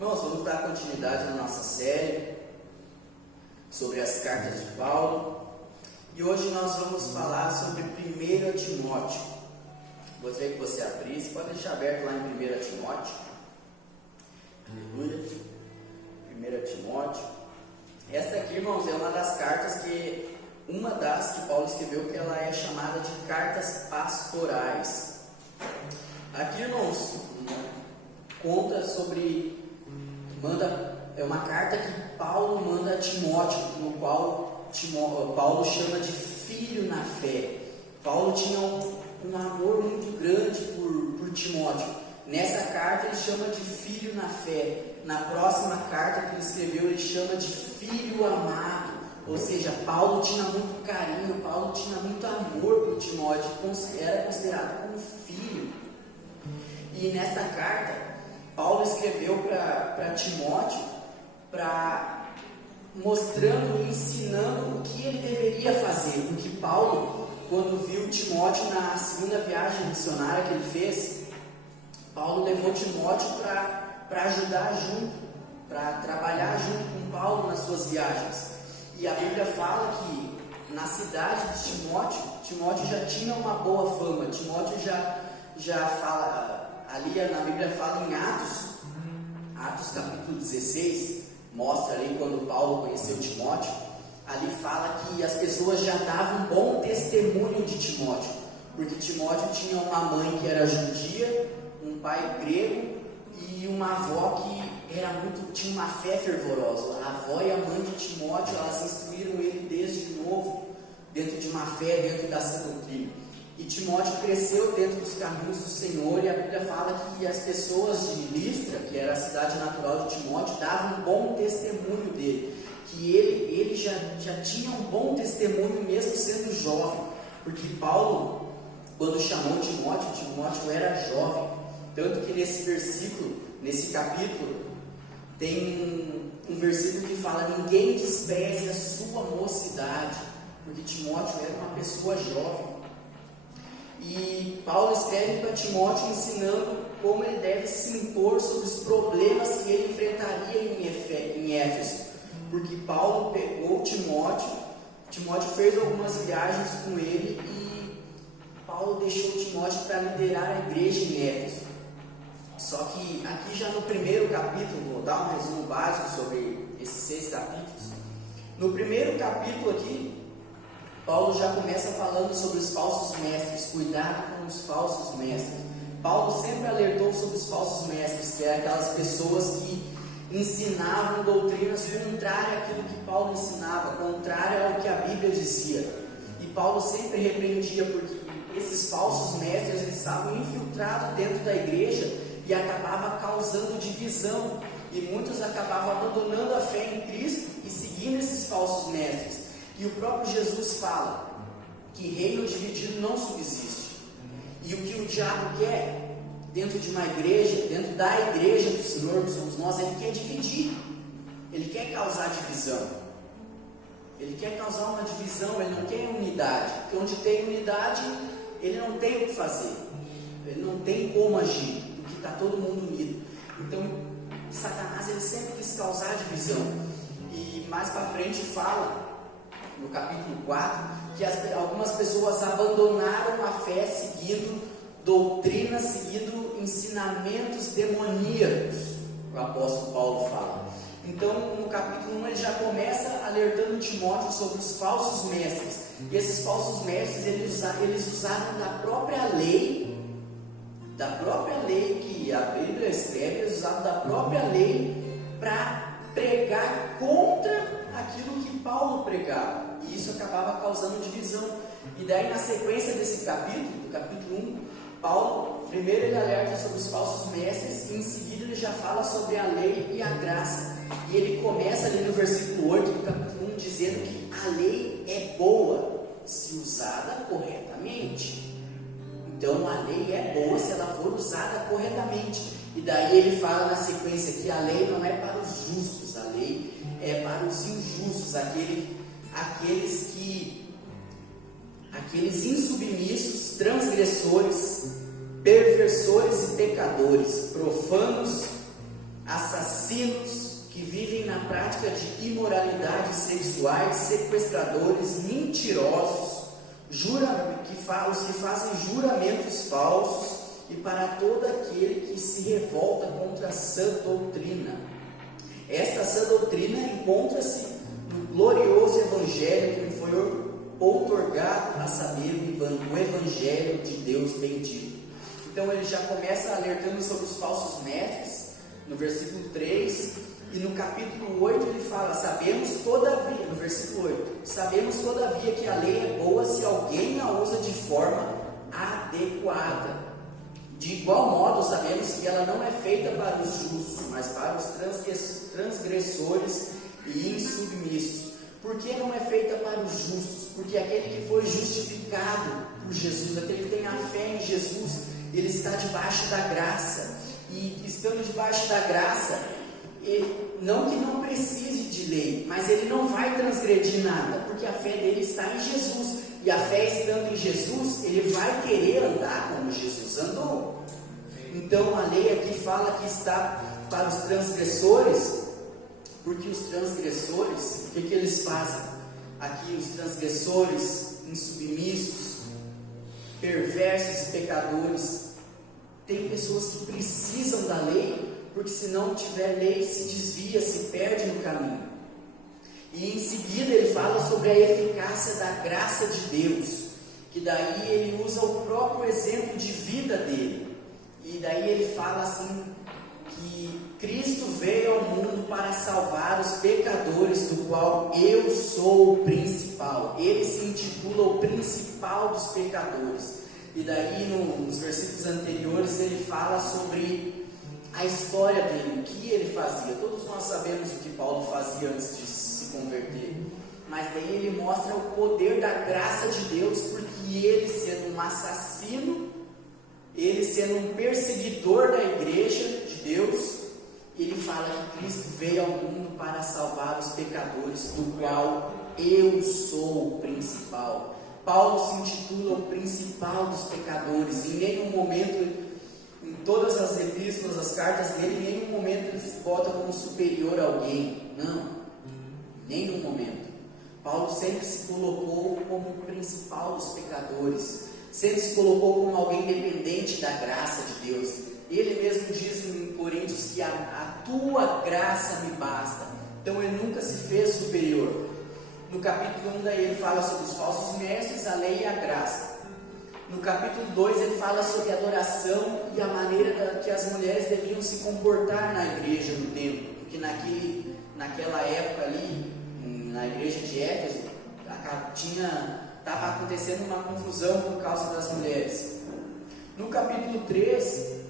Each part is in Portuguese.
Irmãos, vamos dar continuidade na nossa série sobre as cartas de Paulo. E hoje nós vamos falar sobre 1 Timóteo. Gostaria que você abrisse, pode deixar aberto lá em 1 Timóteo. Aleluia. 1 Timóteo. Essa aqui, irmãos, é uma das cartas que Paulo escreveu, que ela é chamada de cartas pastorais. Aqui, irmãos, conta sobre, é uma carta que Paulo manda a Timóteo, no qual Paulo chama de filho na fé. Paulo tinha um amor muito grande por Timóteo. Nessa carta ele chama de filho na fé. Na próxima carta que ele escreveu, ele chama de filho amado. Ou seja, Paulo tinha muito carinho, Paulo tinha muito amor por Timóteo, era considerado como filho. E nessa carta, Paulo escreveu para Timóteo, mostrando e ensinando o que ele deveria fazer. Porque Paulo, quando viu Timóteo na segunda viagem missionária que ele fez, Paulo levou Timóteo para ajudar junto, para trabalhar junto com Paulo nas suas viagens. E a Bíblia fala que na cidade de Timóteo já tinha uma boa fama. Timóteo já fala, ali na Bíblia fala em Atos capítulo 16, mostra ali quando Paulo conheceu Timóteo. Ali fala que as pessoas já davam bom testemunho de Timóteo, porque Timóteo tinha uma mãe que era judia, um pai grego e uma avó que tinha uma fé fervorosa. A avó e a mãe de Timóteo, elas instruíram ele desde novo, dentro de uma fé, dentro da sã doutrina. E Timóteo cresceu dentro dos caminhos do Senhor, e a Bíblia fala que as pessoas de Listra, que era a cidade natural de Timóteo, davam um bom testemunho dele, que ele já tinha um bom testemunho mesmo sendo jovem, porque Paulo, quando chamou Timóteo era jovem. Tanto que nesse capítulo, tem um versículo que fala: ninguém despreze a sua mocidade, porque Timóteo era uma pessoa jovem. E Paulo escreve para Timóteo ensinando como ele deve se impor sobre os problemas que ele enfrentaria em Éfeso. Porque Paulo pegou Timóteo fez algumas viagens com ele, e Paulo deixou Timóteo para liderar a igreja em Éfeso. Só que aqui já no primeiro capítulo, vou dar um resumo básico sobre esses 6 capítulos. No primeiro capítulo aqui, Paulo já começa falando sobre os falsos mestres, cuidado com os falsos mestres. Paulo sempre alertou sobre os falsos mestres, que eram aquelas pessoas que ensinavam doutrinas contrárias àquilo que Paulo ensinava, contrárias ao que a Bíblia dizia. E Paulo sempre repreendia, porque esses falsos mestres eles estavam infiltrados dentro da igreja e acabava causando divisão, e muitos acabavam abandonando a fé em Cristo e seguindo esses falsos mestres. E o próprio Jesus fala que reino dividido não subsiste. E o que o diabo quer dentro de uma igreja, dentro da igreja do Senhor, que somos nós, ele quer dividir, ele quer causar divisão, ele quer causar uma divisão, ele não quer unidade, porque onde tem unidade, ele não tem o que fazer, ele não tem como agir, porque está todo mundo unido. Então Satanás ele sempre quis causar divisão. E mais para frente fala no capítulo 4 que algumas pessoas abandonaram a fé seguindo doutrinas, seguindo ensinamentos demoníacos, o apóstolo Paulo fala. Então no capítulo 1 ele já começa alertando Timóteo sobre os falsos mestres. E esses falsos mestres eles usavam da própria lei que a Bíblia escreve, eles usavam da própria lei para pregar contra aquilo que Paulo pregava, e isso acabava causando divisão. E daí na sequência desse capítulo, do capítulo 1, Paulo, primeiro ele alerta sobre os falsos mestres, e em seguida ele já fala sobre a lei e a graça, e ele começa ali no versículo 8 do capítulo 1 dizendo que a lei é boa se usada corretamente. Então a lei é boa se ela for usada corretamente. E daí ele fala na sequência que a lei não é para os justos, a lei é para os injustos, aqueles insubmissos, transgressores, perversores e pecadores, profanos, assassinos, que vivem na prática de imoralidades sexuais, sequestradores, mentirosos, os que fazem juramentos falsos, e para todo aquele que se revolta contra a sã doutrina. Esta sã doutrina encontra-se no glorioso Evangelho que me foi outorgado, a saber, o Evangelho de Deus bendito. Então ele já começa alertando sobre os falsos mestres, no versículo 3, e no capítulo 8 ele fala, no versículo 8, sabemos todavia que a lei é boa se alguém a usa de forma adequada. De igual modo, sabemos que ela não é feita para os justos, mas para os transgressores e insubmissos. Por que não é feita para os justos? Porque aquele que foi justificado por Jesus, aquele que tem a fé em Jesus, ele está debaixo da graça. E estando debaixo da graça, não que não precise de lei, mas ele não vai transgredir nada, porque a fé dele está em Jesus. E a fé estando em Jesus, ele vai querer andar como Jesus andou. Então a lei aqui fala que está para os transgressores, porque os transgressores, o que eles fazem? Aqui os transgressores, insubmissos, perversos e pecadores, tem pessoas que precisam da lei, porque se não tiver lei, se desvia, se perde no caminho. E em seguida ele fala sobre a eficácia da graça de Deus, que daí ele usa o próprio exemplo de vida dele. E daí ele fala assim, que Cristo veio ao mundo para salvar os pecadores, do qual eu sou o principal. Ele se intitula o principal dos pecadores. E daí nos versículos anteriores ele fala sobre a história dele, o que ele fazia. Todos nós sabemos o que Paulo fazia antes de se converter, mas daí ele mostra o poder da graça de Deus, porque ele sendo um assassino, ele sendo um perseguidor da igreja de Deus, ele fala que Cristo veio ao mundo para salvar os pecadores, do qual eu sou o principal. Paulo se intitula o principal dos pecadores. Em nenhum momento, em todas as epístolas, as cartas dele, em nenhum momento ele se bota como superior a alguém. Não, em nenhum momento. Paulo sempre se colocou como o principal dos pecadores, sempre se colocou como alguém dependente da graça de Deus. Ele mesmo diz em Coríntios que a tua graça me basta. Então ele nunca se fez superior. No capítulo 1 daí ele fala sobre os falsos mestres, a lei e a graça. No capítulo 2 ele fala sobre a adoração e a maneira que as mulheres deviam se comportar na igreja, no templo. Porque naquela época ali, na igreja de Éfeso, estava acontecendo uma confusão por causa das mulheres. No capítulo 3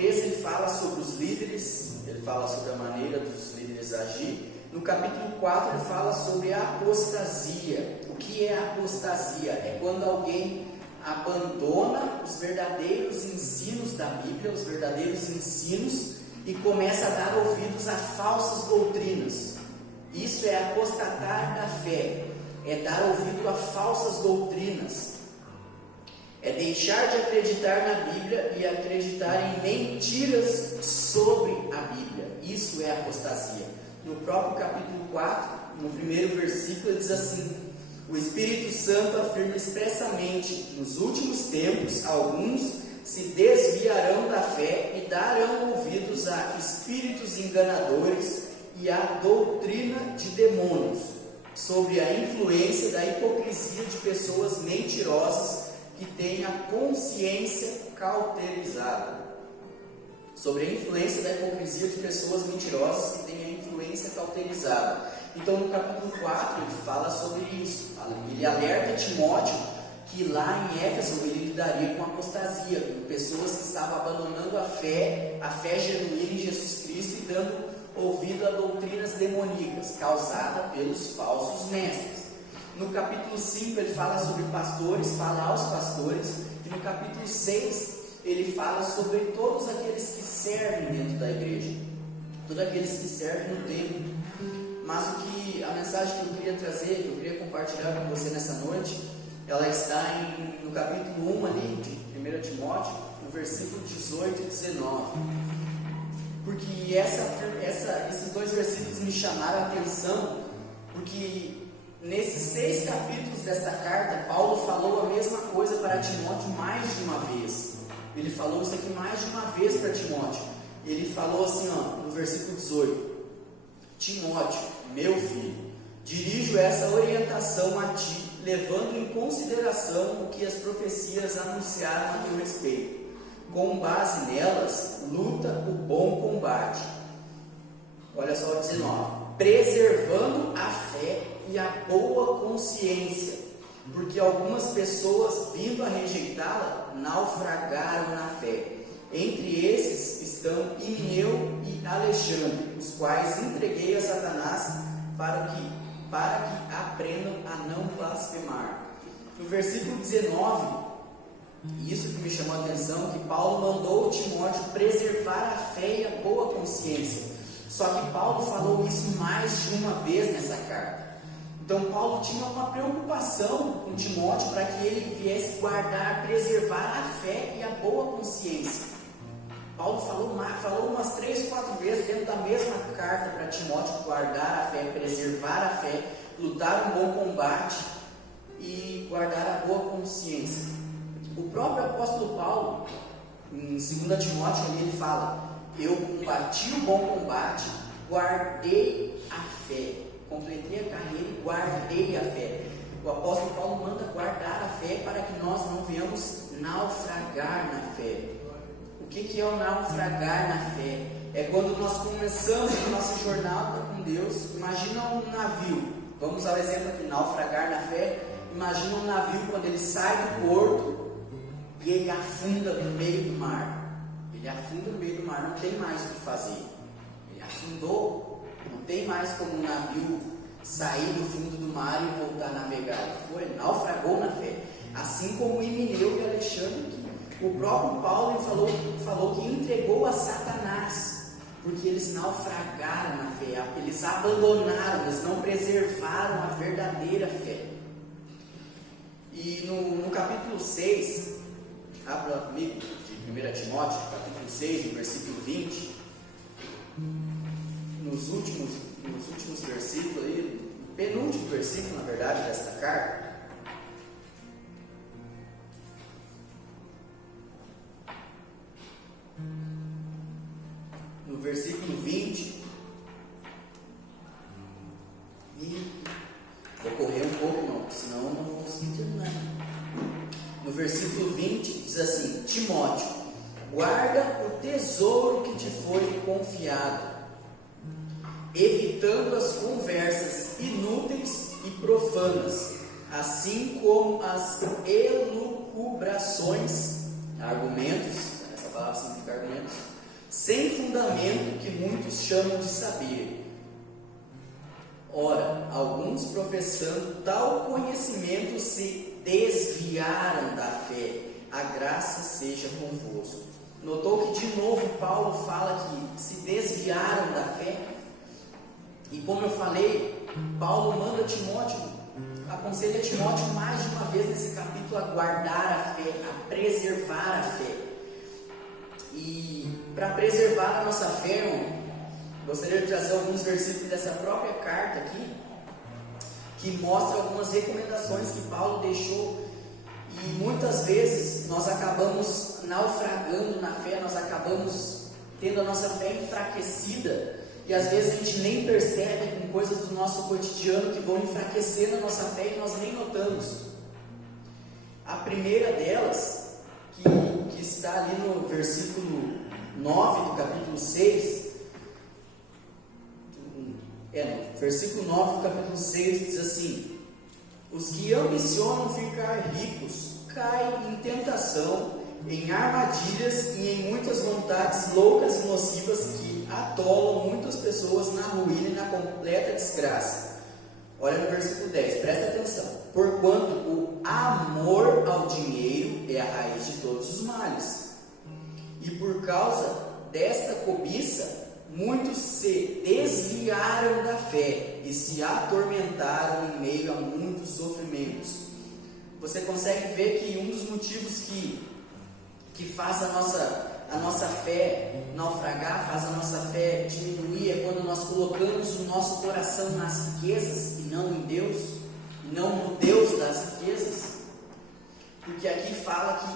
ele fala sobre os líderes, ele fala sobre a maneira dos líderes agir. No capítulo 4 ele fala sobre a apostasia. O que é a apostasia? É quando alguém abandona os verdadeiros ensinos da Bíblia, os verdadeiros ensinos, e começa a dar ouvidos a falsas doutrinas. Isso é apostatar da fé, é dar ouvido a falsas doutrinas, é deixar de acreditar na Bíblia e acreditar em mentiras sobre a Bíblia. Isso é apostasia. No próprio capítulo 4, no primeiro versículo, ele diz assim: o Espírito Santo afirma expressamente: nos últimos tempos alguns se desviarão da fé e darão ouvidos a espíritos enganadores e a doutrina de demônios, sobre a influência da hipocrisia de pessoas mentirosas que têm a consciência cauterizada. Sobre a influência da hipocrisia de pessoas mentirosas que têm a influência cauterizada. Então no capítulo 4 ele fala sobre isso. Ele alerta Timóteo que lá em Éfeso ele lidaria com apostasia, com pessoas que estavam abandonando a fé genuína em Jesus Cristo e dando ouvido a doutrinas demoníacas causadas pelos falsos mestres. No capítulo 5 ele fala sobre pastores, fala aos pastores, e no capítulo 6 ele fala sobre todos aqueles que servem dentro da igreja, todos aqueles que servem no templo. Mas a mensagem que eu queria trazer, que eu queria compartilhar com você nessa noite, ela está no capítulo 1 ali, de 1 Timóteo, no versículo 18 e 19. porque esses dois versículos me chamaram a atenção, porque nesses 6 capítulos desta carta, Paulo falou a mesma coisa para Timóteo mais de uma vez. Ele falou isso aqui mais de uma vez para Timóteo. Ele falou assim, no versículo 18: Timóteo, meu filho, dirijo essa orientação a ti, levando em consideração o que as profecias anunciaram a teu respeito. Com base nelas, luta o bom combate. Olha só o 19: preservando a fé e a boa consciência, porque algumas pessoas, vindo a rejeitá-la, naufragaram na fé. Entre esses estão Himeneu e Alexandre, os quais entreguei a Satanás para que aprendam a não blasfemar. No versículo 19, isso que me chamou a atenção, que Paulo mandou Timóteo preservar a fé e a boa consciência. Só que Paulo falou isso mais de uma vez nessa carta. Então Paulo tinha uma preocupação com Timóteo para que ele viesse guardar, preservar a fé e a boa consciência. Paulo falou umas 3, 4 vezes dentro da mesma carta para Timóteo guardar a fé, preservar a fé, lutar um bom combate e guardar a boa consciência. O próprio apóstolo Paulo, em 2 Timóteo, ele fala: eu combati o bom combate, guardei a fé, completei a carreira e guardei a fé. O apóstolo Paulo manda guardar a fé para que nós não venhamos naufragar na fé. O que é o naufragar na fé? É quando nós começamos a nossa jornada com Deus. Imagina um navio, vamos ao exemplo aqui, naufragar na fé. Imagina um navio quando ele sai do porto e ele afunda no meio do mar. Ele afunda no meio do mar, não tem mais o que fazer. Ele afundou, não tem mais como um navio sair do fundo do mar e voltar a navegar. Ele naufragou na fé. Assim como Himeneu e Alexandre, o próprio Paulo falou que entregou a Satanás, porque eles naufragaram na fé, eles abandonaram, eles não preservaram a verdadeira fé. E no capítulo 6, abra comigo, de 1 Timóteo, capítulo 6, no versículo 20, nos últimos versículos, aí, penúltimo versículo, na verdade, desta carta, no versículo 20, e vou correr um pouco, não, senão eu não vou conseguir terminar. No versículo 20 diz assim: Timóteo, guarda o tesouro que te foi confiado, evitando as conversas inúteis e profanas, assim como as elucubrações, argumentos, essa palavra significa argumentos, sem fundamento, que muitos chamam de saber. Ora, alguns professando tal conhecimento se desviaram da fé. A graça seja convosco. Notou que de novo Paulo fala que se desviaram da fé? E como eu falei, Paulo manda Timóteo, aconselha Timóteo mais de uma vez nesse capítulo a guardar a fé, a preservar a fé. E para preservar a nossa fé, irmão, gostaria de trazer alguns versículos dessa própria carta aqui, que mostra algumas recomendações que Paulo deixou. E muitas vezes nós acabamos naufragando na fé, nós acabamos tendo a nossa fé enfraquecida, e às vezes a gente nem percebe com coisas do nosso cotidiano que vão enfraquecendo a nossa fé e nós nem notamos. A primeira delas, que está ali no versículo 9 do capítulo 6, no versículo 9 do capítulo 6 diz assim: os que ambicionam ficar ricos caem em tentação, em armadilhas e em muitas vontades loucas e nocivas que atolam muitas pessoas na ruína e na completa desgraça. Olha no versículo 10, presta atenção. Porquanto o amor ao dinheiro é a raiz de todos os males, e por causa desta cobiça muitos se desviaram da fé e se atormentaram em meio a muitos sofrimentos. Você consegue ver que um dos motivos que que faz a nossa fé naufragar, faz a nossa fé diminuir, é quando nós colocamos o nosso coração nas riquezas e não em Deus, e não no Deus das riquezas. Porque aqui fala que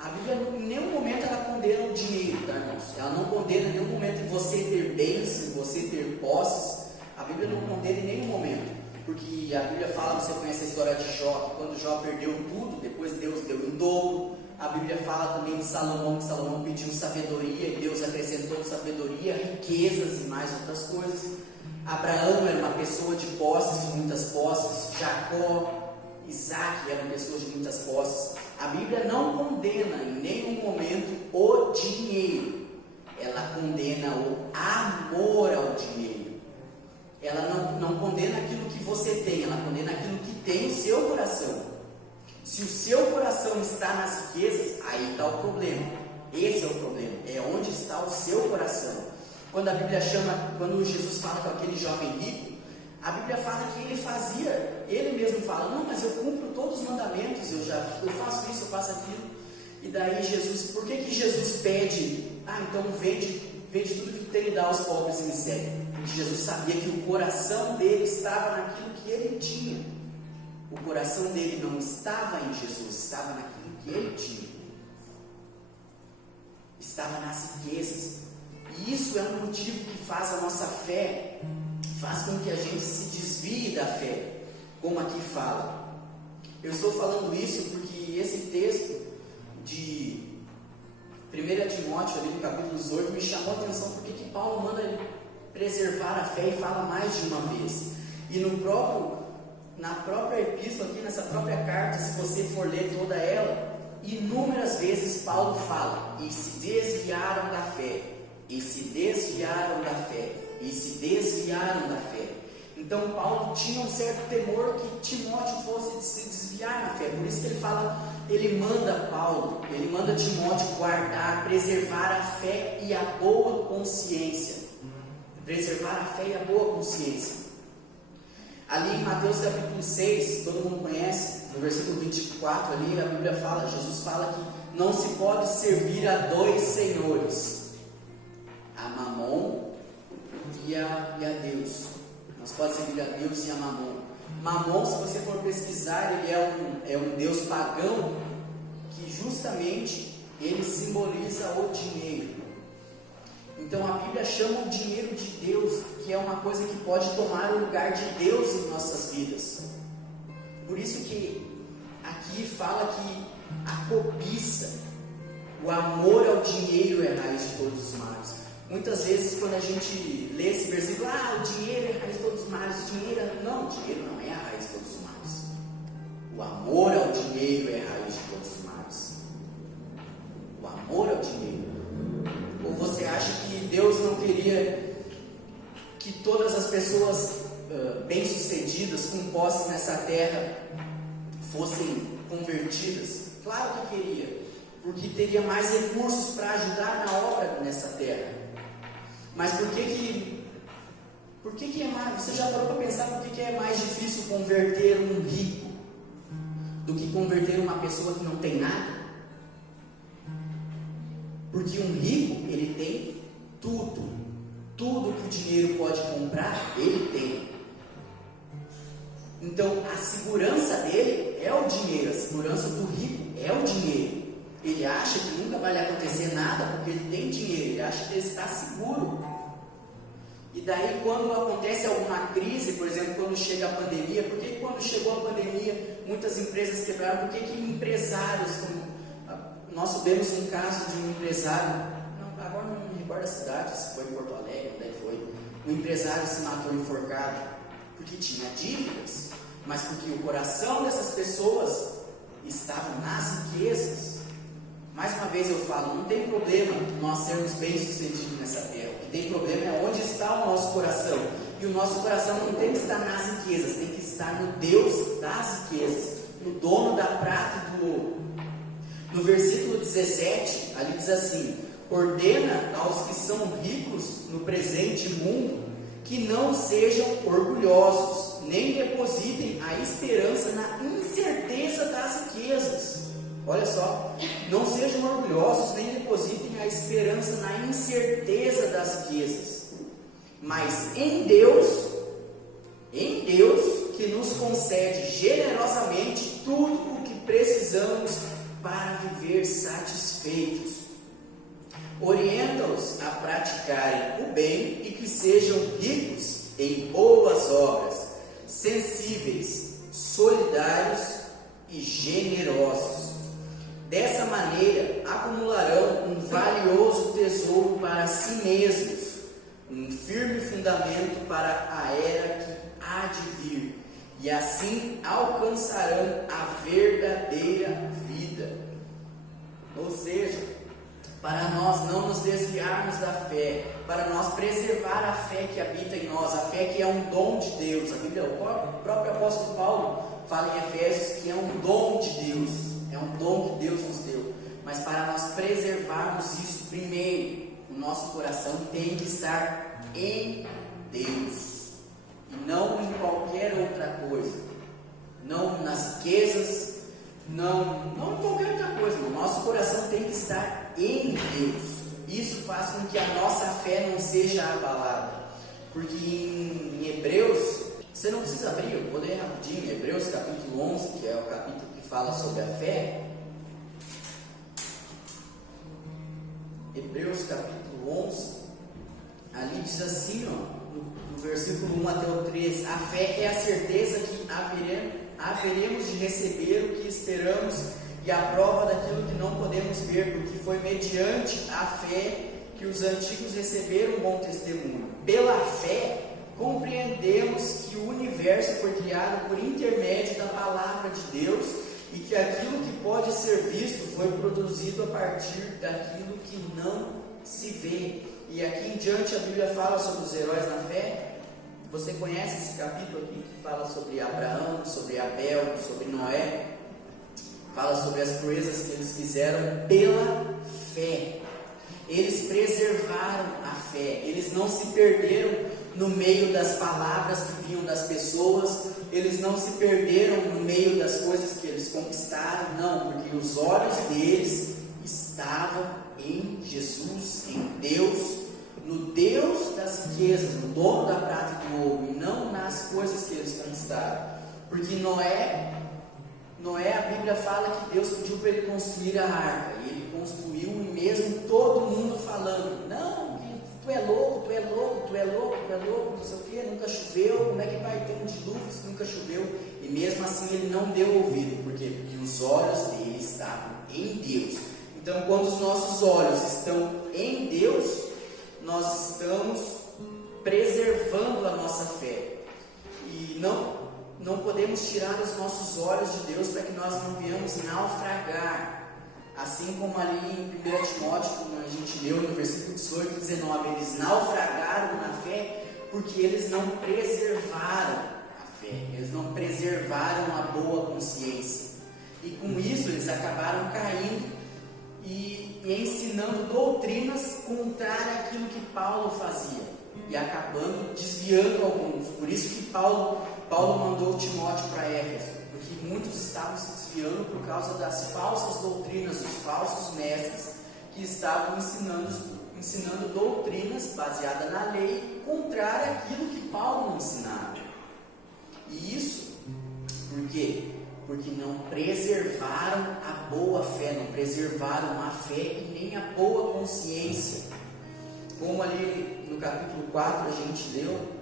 a Bíblia em nenhum momento ela condena o dinheiro, tá, irmãos? Ela não condena em nenhum momento você ter bens, você ter posses. A Bíblia não condena em nenhum momento. Porque a Bíblia fala, você conhece a história de Jó, que quando Jó perdeu tudo, depois Deus deu em dobro. A Bíblia fala também de Salomão, que Salomão pediu sabedoria e Deus acrescentou sabedoria, riquezas e mais outras coisas. Abraão era uma pessoa de posses, de muitas posses. Jacó, Isaac eram pessoas de muitas posses. A Bíblia não condena em nenhum momento o dinheiro, ela condena o amor ao dinheiro. Ela não condena aquilo que você tem, ela condena aquilo que tem o seu coração. Se o seu coração está nas riquezas, aí está o problema. Esse é o problema, é onde está o seu coração. Quando a Bíblia quando Jesus fala com aquele jovem rico, a Bíblia fala que ele mesmo fala, não, mas eu cumpro todos os mandamentos, eu faço isso, eu faço aquilo. E daí Jesus, por que Jesus pede, então vende tudo que tem e dá aos pobres e me segue? Porque Jesus sabia que o coração dele estava naquilo que ele tinha. O coração dele não estava em Jesus, estava naquilo que ele tinha. Estava nas riquezas. E isso é um motivo que faz a nossa fé, faz com que a gente se desvie da fé, como aqui fala. Eu estou falando isso porque esse texto de 1 Timóteo, ali no capítulo 18, me chamou a atenção porque que Paulo manda ele preservar a fé e fala mais de uma vez. E na própria epístola, aqui nessa própria carta, se você for ler toda ela, inúmeras vezes Paulo fala, e se desviaram da fé, e se desviaram da fé, e se desviaram da fé. Então Paulo tinha um certo temor que Timóteo fosse se desviar na fé. Por isso que ele manda Timóteo guardar, preservar a fé e a boa consciência. Preservar a fé e a boa consciência. Ali em Mateus capítulo 6, todo mundo conhece, no versículo 24 ali, a Bíblia fala, Jesus fala que não se pode servir a dois senhores, a Mamon e a Deus. Nós podemos servir a Deus e a Mamon. Mamon, se você for pesquisar, ele é um Deus pagão que justamente ele simboliza o dinheiro. Então a Bíblia chama o dinheiro de Deus, que é uma coisa que pode tomar o lugar de Deus em nossas vidas. Por isso que aqui fala que a cobiça, o amor ao dinheiro é a raiz de todos os males. Muitas vezes quando a gente lê esse versículo, o dinheiro é a raiz de todos os males, o dinheiro não é a raiz de todos os males. O amor ao dinheiro é a raiz de todos os males. O amor ao dinheiro. Ou você acha que Deus não queria que todas as pessoas bem-sucedidas, com posses nessa terra, fossem convertidas? Claro que queria, porque teria mais recursos para ajudar na obra nessa terra. Mas por que é mais? Você já parou para pensar por que é mais difícil converter um rico do que converter uma pessoa que não tem nada? Porque um rico, ele tem tudo que o dinheiro pode comprar, ele tem. Então a segurança dele é o dinheiro, a segurança do rico é o dinheiro. Ele acha que nunca vai lhe acontecer nada porque ele tem dinheiro, ele acha que ele está seguro. E daí quando acontece alguma crise, por exemplo, quando chega a pandemia, por que quando chegou a pandemia muitas empresas quebraram? Por que empresários, nós soubemos um caso de um empresário, agora não me recordo a cidade, se foi em Porto Alegre, onde foi, um empresário se matou enforcado, porque tinha dívidas, mas porque o coração dessas pessoas estava nas riquezas. Mais uma vez eu falo, não tem problema nós sermos bem-sucedidos nessa terra. O que tem problema é onde está o nosso coração. E o nosso coração não tem que estar nas riquezas, tem que estar no Deus das riquezas, no dono da prata e do ouro. No versículo 17, ali diz assim: ordena aos que são ricos no presente mundo que não sejam orgulhosos, nem depositem a esperança na incerteza das riquezas. Olha só, não sejam orgulhosos nem depositem a esperança na incerteza das riquezas, mas em Deus que nos concede generosamente tudo o que precisamos para viver satisfeitos. Orienta-os a praticarem o bem e que sejam ricos em boas obras, sensíveis, solidários e generosos. Dessa maneira, acumularão um valioso tesouro para si mesmos, um firme fundamento para a era que há de vir, e assim alcançarão a verdadeira vida. Ou seja, para nós não nos desviarmos da fé, para nós preservar a fé que habita em nós, a fé que é um dom de Deus. A Bíblia, o próprio apóstolo Paulo fala em Efésios que é um dom de Deus, é um dom que Deus nos deu. Mas para nós preservarmos isso, primeiro, o nosso coração tem que estar em Deus, e não em qualquer outra coisa, não nas riquezas, não em qualquer outra coisa. O nosso coração tem que estar em Deus. Isso faz com que a nossa fé não seja abalada, porque em Hebreus, você não precisa abrir, eu vou ler rapidinho, Hebreus capítulo 11, que é o capítulo que fala sobre a fé. Hebreus capítulo 11, ali diz assim, no versículo 1 até o 3, a fé é a certeza que haveremos de receber o que esperamos e a prova daquilo que não podemos ver, porque foi mediante a fé que os antigos receberam um bom testemunho. Pela fé, compreendemos que o universo foi criado por intermédio da palavra de Deus e que aquilo que pode ser visto foi produzido a partir daquilo que não se vê. E aqui em diante a Bíblia fala sobre os heróis na fé. Você conhece esse capítulo aqui que fala sobre Abraão, sobre Abel, sobre Noé? Fala sobre as proezas que eles fizeram pela fé. Eles preservaram a fé, eles não se perderam no meio das palavras que vinham das pessoas, eles não se perderam no meio das coisas que eles conquistaram, não, porque os olhos deles estavam em Jesus, em Deus, no Deus das riquezas, no dono da prata e do ouro, e não nas coisas que eles conquistaram. Porque Noé, a Bíblia fala que Deus pediu para ele construir a arca, e ele construiu, e mesmo todo mundo falando, não, tu é louco, não sei o que, nunca choveu, como é que vai ter um dilúvio se nunca choveu? E mesmo assim ele não deu ouvido, por quê? Porque os olhos dele estavam em Deus. Então, quando os nossos olhos estão em Deus, nós estamos preservando a nossa fé, e não podemos tirar os nossos olhos de Deus para que nós não venhamos naufragar. Assim como ali em 1 Timóteo, como a gente leu no versículo 18 e 19, eles naufragaram na fé porque eles não preservaram a fé, eles não preservaram a boa consciência. E com isso eles acabaram caindo e ensinando doutrinas contrárias àquilo que Paulo fazia, e acabando desviando alguns. Por isso que Paulo mandou Timóteo para Éfeso, porque muitos estavam se desviando por causa das falsas doutrinas, dos falsos mestres que estavam ensinando doutrinas baseadas na lei, contrária àquilo que Paulo não ensinava. E isso, por quê? Porque não preservaram a boa fé, não preservaram a fé e nem a boa consciência. Como ali no capítulo 4 a gente leu,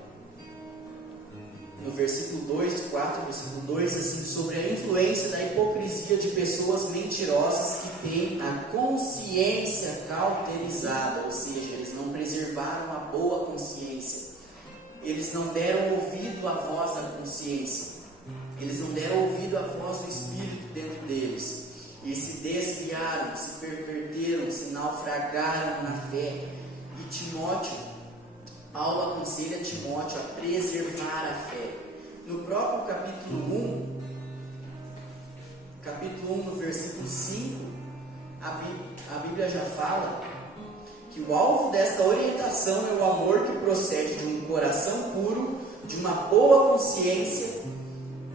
no versículo 4, assim, sobre a influência da hipocrisia de pessoas mentirosas que têm a consciência cauterizada, ou seja, eles não preservaram a boa consciência, eles não deram ouvido à voz da consciência, eles não deram ouvido à voz do Espírito dentro deles, e se desviaram, se perverteram, se naufragaram na fé. E Paulo aconselha Timóteo a preservar a fé. No próprio capítulo 1, no versículo 5, a Bíblia já fala que o alvo desta orientação é o amor que procede de um coração puro, de uma boa consciência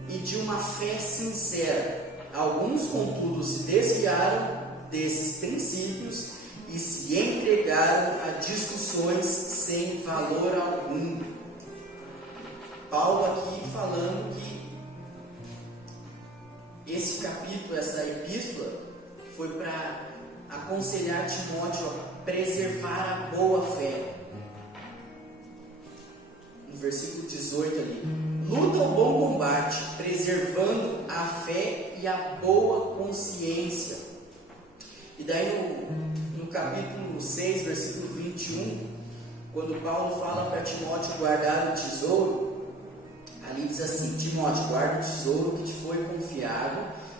e de uma fé sincera. Alguns, contudo, se desviaram desses princípios e se entregaram a discussões sem valor algum. Paulo aqui falando que esse capítulo, essa epístola, foi para aconselhar Timóteo a preservar a boa fé. No versículo 18 ali: luta o bom combate, preservando a fé e a boa consciência. E daí no capítulo 6, versículo 21, quando Paulo fala para Timóteo guardar o tesouro, ali diz assim: Timóteo, guarda o tesouro que te foi confiado,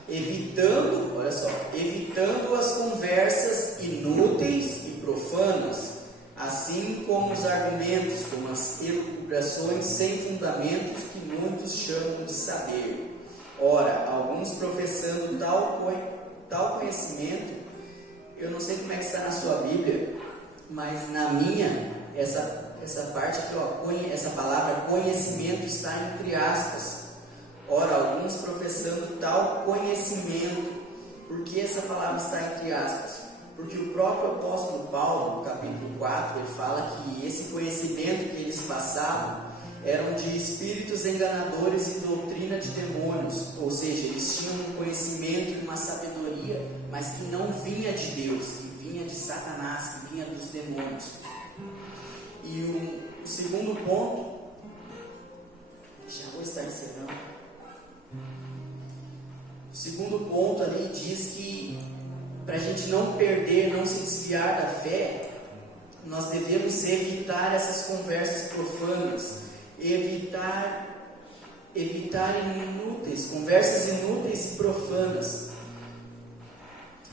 evitando, olha só, evitando as conversas inúteis e profanas, assim como os argumentos, como as elucubrações sem fundamentos que muitos chamam de saber. Ora, alguns professando tal conhecimento, eu não sei como é que está na sua Bíblia, mas na minha, essa parte aqui, ó, essa palavra conhecimento está entre aspas. Ora, alguns professando tal conhecimento. Por que essa palavra está entre aspas? Porque o próprio apóstolo Paulo, no capítulo 4, ele fala que esse conhecimento que eles passavam eram de espíritos enganadores e doutrina de demônios. Ou seja, eles tinham um conhecimento e uma sabedoria, mas que não vinha de Deus, que vinha de Satanás, que vinha dos demônios. E o segundo ponto, já vou estar encerrando. O segundo ponto ali diz que para a gente não perder, não se desviar da fé, nós devemos evitar essas conversas profanas, evitar conversas inúteis e profanas.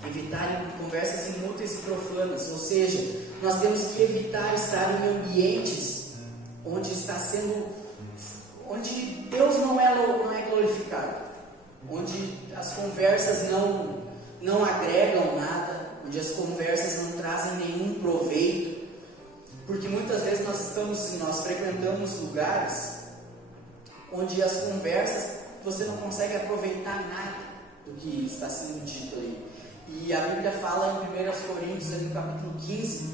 Evitar conversas inúteis e profanas, ou seja, nós temos que evitar estar em ambientes onde Deus não é glorificado, onde as conversas não agregam nada, onde as conversas não trazem nenhum proveito, porque muitas vezes nós frequentamos lugares onde as conversas você não consegue aproveitar nada do que está sendo dito ali. E a Bíblia fala em 1 Coríntios, no capítulo 15,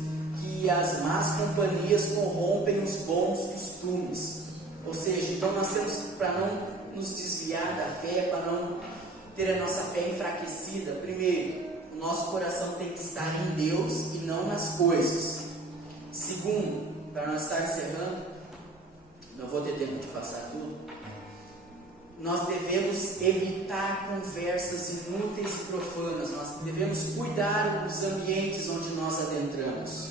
que as más companhias corrompem os bons costumes. Ou seja, então nós temos, para não nos desviar da fé, para não ter a nossa fé enfraquecida, primeiro, o nosso coração tem que estar em Deus e não nas coisas. Segundo, para nós estar encerrando, não vou ter tempo de passar tudo, nós devemos evitar conversas inúteis e profanas, nós devemos cuidar dos ambientes onde nós adentramos.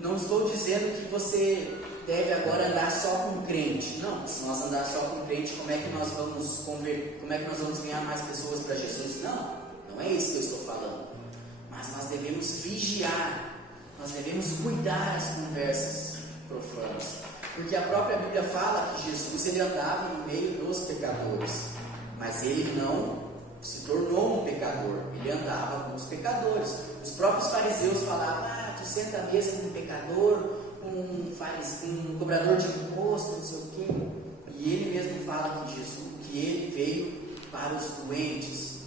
Não estou dizendo que você deve agora andar só com crente. Não, se nós andar só com crente, como é que nós vamos ganhar mais pessoas para Jesus? Não é isso que eu estou falando. Mas nós devemos vigiar, nós devemos cuidar das conversas profanas. Porque a própria Bíblia fala que Jesus ele andava no meio dos pecadores, mas ele não se tornou um pecador, ele andava com os pecadores. Os próprios fariseus falavam: tu senta à mesa com um pecador, um cobrador de imposto, não sei o quê. E ele mesmo fala que ele veio para os doentes,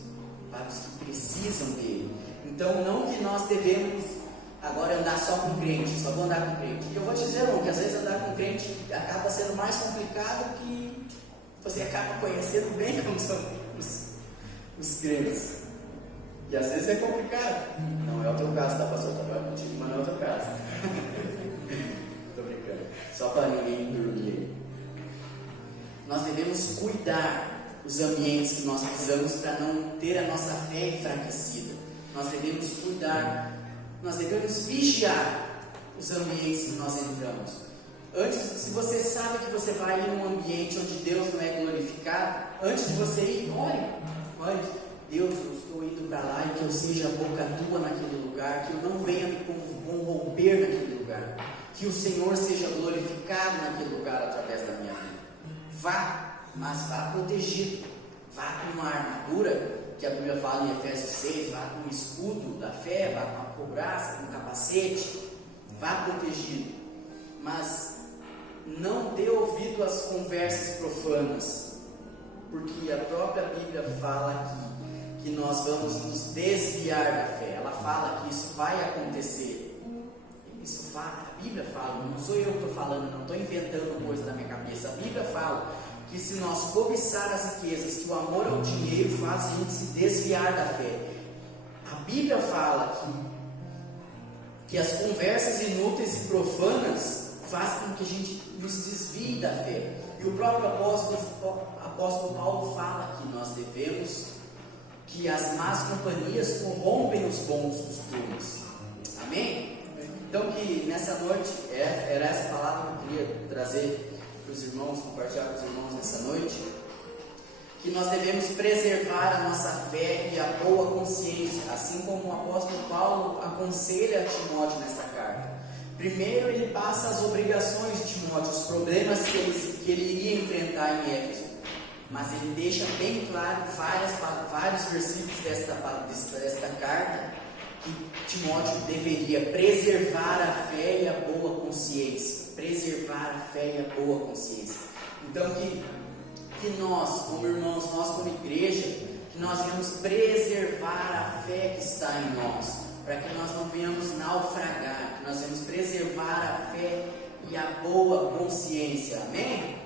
para os que precisam dele. Então não que nós devemos agora andar só com crente, só vou andar com crente. E eu vou te dizer, irmão, que às vezes andar com crente acaba sendo mais complicado, que você acaba conhecendo bem como são os crentes. E às vezes é complicado. Não é o teu caso, tá, pastor? Tá bom contigo, mas não é o teu caso. Tô brincando. Só para ninguém dormir. Nós devemos cuidar os ambientes que nós pisamos para não ter a nossa fé enfraquecida. Nós devemos cuidar. Nós devemos vigiar os ambientes que nós entramos. Antes, se você sabe que você vai em um ambiente onde Deus não é glorificado, antes de você ir, ore, Deus, eu estou indo para lá e que eu seja a boca tua naquele lugar, que eu não venha me corromper naquele lugar, que o Senhor seja glorificado naquele lugar através da minha vida. Vá, mas vá protegido, vá com uma armadura, que a Bíblia fala em Efésios 6, vá com o escudo da fé, vá com a couraça, com o capacete, vá protegido, mas não dê ouvido às conversas profanas, porque a própria Bíblia fala aqui que nós vamos nos desviar da fé. Ela fala que isso vai acontecer. Isso fala, a Bíblia fala, não sou eu que estou falando, não estou inventando coisa da minha cabeça. A Bíblia fala que se nós cobiçar as riquezas, que o amor ao dinheiro faz a gente se desviar da fé. A Bíblia fala que as conversas inúteis e profanas fazem com que a gente nos desvie da fé. E o próprio apóstolo Paulo fala que nós devemos, que as más companhias corrompem os bons costumes. Amém? Então que nessa noite, era essa palavra que eu queria trazer para os irmãos, compartilhar com os irmãos nessa noite, que nós devemos preservar a nossa fé e a boa consciência, assim como o apóstolo Paulo aconselha a Timóteo nessa carta. Primeiro ele passa as obrigações de Timóteo, os problemas que ele iria enfrentar em Éfeso, mas ele deixa bem claro vários versículos desta carta, que Timóteo deveria preservar a fé e a boa consciência. Preservar a fé e a boa consciência. Então que nós, como irmãos, nós como igreja, que nós venhamos preservar a fé que está em nós, para que nós não venhamos naufragar, que nós venhamos preservar a fé e a boa consciência. Amém?